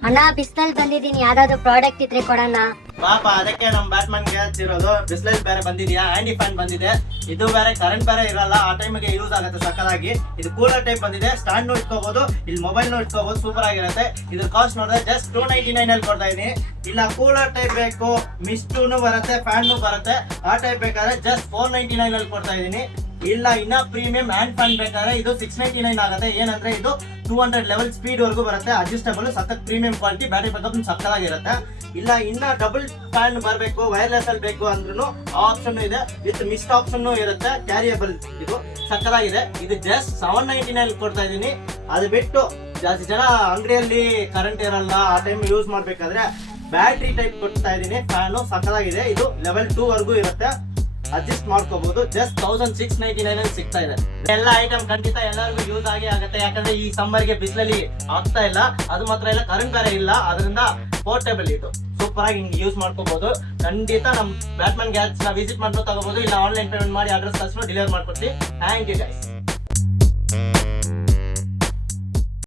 ಅಣ್ಣ ಬಿಸ್ನಲ್ಲಿ ಬಂದಿದ್ದೀನಿ, ಯಾವ್ದಾದ್ರು ಪ್ರಾಡಕ್ಟ್ ಇದ್ರೆ ಕೊಡೋಣ. ಪಾಪ ಅದಕ್ಕೆ ನಮ್ ಬ್ಯಾಟ್ಮನ್ ಗೆ ಹಚ್ಚಿರೋದು. ಬಿಸ್ಲೆಸ್ ಬೇರೆ ಬಂದಿದ್ಯಾ, ಹ್ಯಾಂಡಿ ಫ್ಯಾನ್ ಬಂದಿದೆ, ಇದು ಬೇರೆ ಕರೆಂಟ್ ಬೇರೆ ಇರಲ್ಲ, ಆ ಟೈಮ್ಗೆ ಯೂಸ್ ಆಗುತ್ತೆ ಸಕ್ಕದಾಗಿ. ಇದು ಕೂಲರ್ ಟೈಪ್ ಬಂದಿದೆ, ಸ್ಟ್ಯಾಂಡ್ ಇಟ್ಕೋಬಹುದು, ಇಲ್ಲಿ ಮೊಬೈಲ್ ಇಟ್ಕೋಬಹುದು, ಸೂಪರ್ ಆಗಿರುತ್ತೆ. ಇದ್ರ ಕಾಸ್ಟ್ ನೋಡಿದ್ರೆ ಜಸ್ಟ್ 299 ಅಲ್ಲಿ ಕೊಡ್ತಾ ಇದೀನಿ. ಇಲ್ಲ ಕೂಲರ್ ಟೈಪ್ ಬೇಕು, ಮಿಸ್ಟೂನು ಬರುತ್ತೆ, ಫ್ಯಾನ್ ಬರುತ್ತೆ, ಆ ಟೈಪ್ ಬೇಕಾದ್ರೆ ಜಸ್ಟ್ 499 ಅಲ್ಲಿ ಕೊಡ್ತಾ ಇದೀನಿ. ಇಲ್ಲ ಇನ್ನ ಪ್ರೀಮಿಯಂ ಹ್ಯಾಂಡ್ ಫ್ಯಾನ್ ಬೇಕಾದ್ರೆ ಇದು 699 ಆಗುತ್ತೆ. ಏನಂದ್ರೆ ಇದು 200 ಲೆವೆಲ್ ಸ್ಪೀಡ್ ವರ್ಗೂ ಬರುತ್ತೆ, ಅಡ್ಜಸ್ಟಬಲ್, ಸಖತ್ ಪ್ರೀಮಿಯಂ ಕ್ವಾಲಿಟಿ, ಬ್ಯಾಟರಿ ಬ್ಯಾಕಪ್ ಸಕ್ಕದಾಗಿರುತ್ತೆ. ಇಲ್ಲ ಇನ್ನ ಡಬಲ್ ಫ್ಯಾನ್ ಬರಬೇಕು, ವೈರ್ಲೆಸ್ ಅಲ್ಲಿ ಬೇಕು ಅಂದ್ರೂ ಆಪ್ಷನ್ ಇದೆ, ವಿತ್ ಮಿಸ್ಟ್ ಆಪ್ಷನ್ ಇರುತ್ತೆ, ಕ್ಯಾರಿಯಬಲ್, ಇದು ಸಕ್ಕದಾಗಿದೆ. ಇದು ಜಸ್ಟ್ 799 ಕೊಡ್ತಾ ಇದೀನಿ. ಅದು ಬಿಟ್ಟು ಜಾಸ್ತಿ ಜನ ಅಂಗಡಿಯಲ್ಲಿ ಕರೆಂಟ್ ಇರಲ್ಲ, ಆ ಟೈಮ್ ಯೂಸ್ ಮಾಡ್ಬೇಕಾದ್ರೆ ಬ್ಯಾಟ್ರಿ ಟೈಪ್ ಕೊಡ್ತಾ ಇದೀನಿ. ಫ್ಯಾನು ಸಕ್ಕದಾಗಿದೆ, ಇದು ಲೆವೆಲ್ 2 ವರ್ಗೂ ಇರುತ್ತೆ, ಅಡ್ಜಸ್ಟ್ ಮಾಡ್ಕೋಬಹುದು. ಜಸ್ಟ್ 1699 ಅಲ್ಲಿ ಸಿಗ್ತಾ ಇದೆ. ಎಲ್ಲ ಐಟಮ್ ಖಂಡಿತ ಎಲ್ಲರಿಗೂ ಯೂಸ್ ಆಗುತ್ತೆ, ಯಾಕಂದ್ರೆ ಈ ಸಮ್ಮರ್ ಗೆ ಬಿಸಿಲಲ್ಲಿ ಆಗ್ತಾ ಇಲ್ಲ, ಅದು ಮಾತ್ರ ಇಲ್ಲ ಕರೆಂಟ್ ಬೇರೆ ಇಲ್ಲ, ಅದರಿಂದ ಪೋರ್ಟೇಬಲ್ ಇದು ಸೂಪರ್ ಆಗಿ ಹಿಂಗೆ ಯೂಸ್ ಮಾಡ್ಕೋಬಹುದು. ಖಂಡಿತ ನಮ್ ಬ್ಯಾಟ್ಮನ್ ಗ್ಯಾಜೆಟ್ಸ್ ನ ವಿಸಿಟ್ ಮಾಡ್ಕೊಂಡು ತಗೋಬಹುದು, ಇಲ್ಲ ಆನ್ಲೈನ್ ಪೇಮೆಂಟ್ ಮಾಡಿ ಅಡ್ರೆಸ್ ಕಳ್ಸ್ಕೊಂಡು ಡೆಲಿವರ್ ಮಾಡ್ಕೊಡ್ತೀವಿ. Thank you guys.